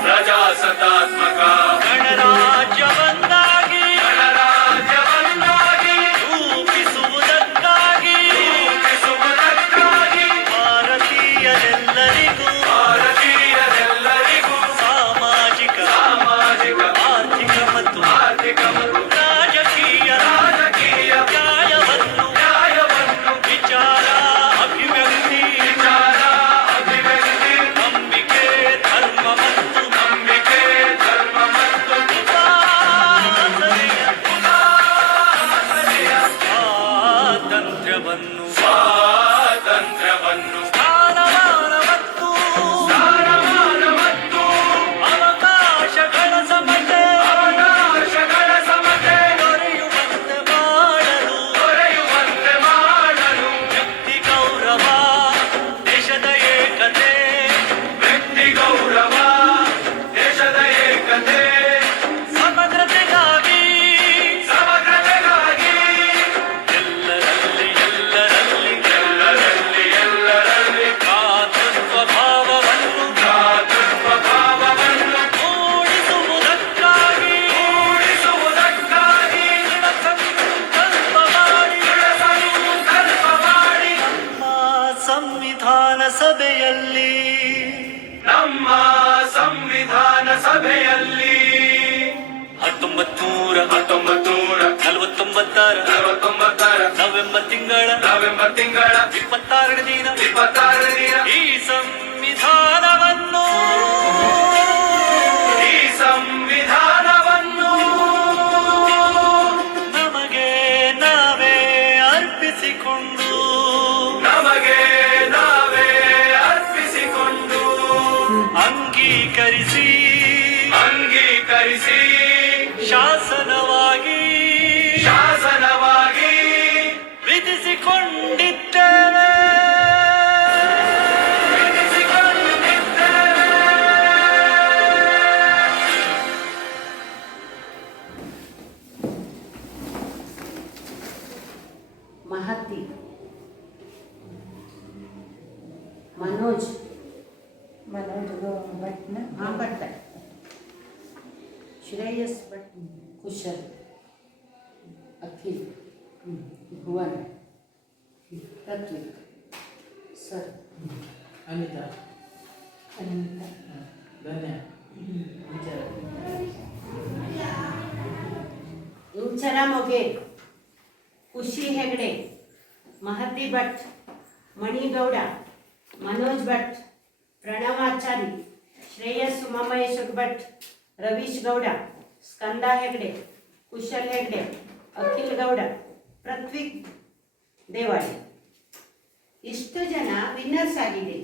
ಪ್ರಜಾಸತ್ತಾತ್ಮಕ ಗಣರಾಜ್ಯವನ್ನಾಗಿ ರೂಪಿಸುವುದಕ್ಕಾಗಿ ಭಾರತೀಯರೆಲ್ಲರಿಗೂ ಸಾಮಾಜಿಕ ಆರ್ಥಿಕ ಮತ್ತು ರಾಜಕೀಯ ನ್ಯಾಯವನ್ನು ವಿಚಾರ ಅಭಿವ್ಯಕ್ತಿ ನಂಬಿಕೆ ಧರ್ಮ ಮತ್ತು ಉಪಾಸನೆಯ ಸ್ವಾತಂತ್ರ್ಯವನ್ನು ಸ್ಥಾನಮಾನ ಮತ್ತು ಅವಕಾಶಗಳ ಸಮತೆ ದೊರೆಯುವಂತೆ ಮಾಡಲು ವ್ಯಕ್ತಿ ಗೌರವ ದೇಶದ ಏಕತೆ ಸಮಗ್ರತೆಗಾಗಿ ಎಲ್ಲರಲ್ಲಿ ಭ್ರಾತೃತ್ವ ಭಾವವನ್ನು ಮೂಡಿಸುವುದಕ್ಕಾಗಿ ದೃಢ ಸಂಕಲ್ಪ ಮಾಡಿ ನಮ್ಮ ಸಂವಿಧಾನ ಸಭೆಯಲ್ಲಿ 1949 ನವೆಂಬರ್ ತಿಂಗಳ 26ನೇ ದಿನ ಈ ಸಂವಿಧಾನವನ್ನು ನಮಗೆ ನಾವೇ ಅರ್ಪಿಸಿಕೊಂಡು ಅಂಗೀಕರಿಸಿ ಶಾಸನವಾಗಿ ವಿಧಿಸಿಕೊಂಡಿದ್ದೇವೆ. ಮಹತಿ, मनोज भट्ट, श्रेयस भट्ट, कुशल, अखिल, भुवन, ऋत्विक, सर, अनिता, धन्या, इंचरा मोगे, खुशी हेगड़े, महती भट्ट, मणिगौड़, मनोज भट्ट, प्रणवाचारी, श्रेयस उमामहेश्वर भट्ट, रवीश गौड़, स्कंदा हेगड़े, कुशल हेगड़े, अखिल गौड़, पृथ्वी देवाड़ी. ಇಷ್ಟು ಜನ ವಿನ್ನರ್ಸ್ ಆಗಿದೆ.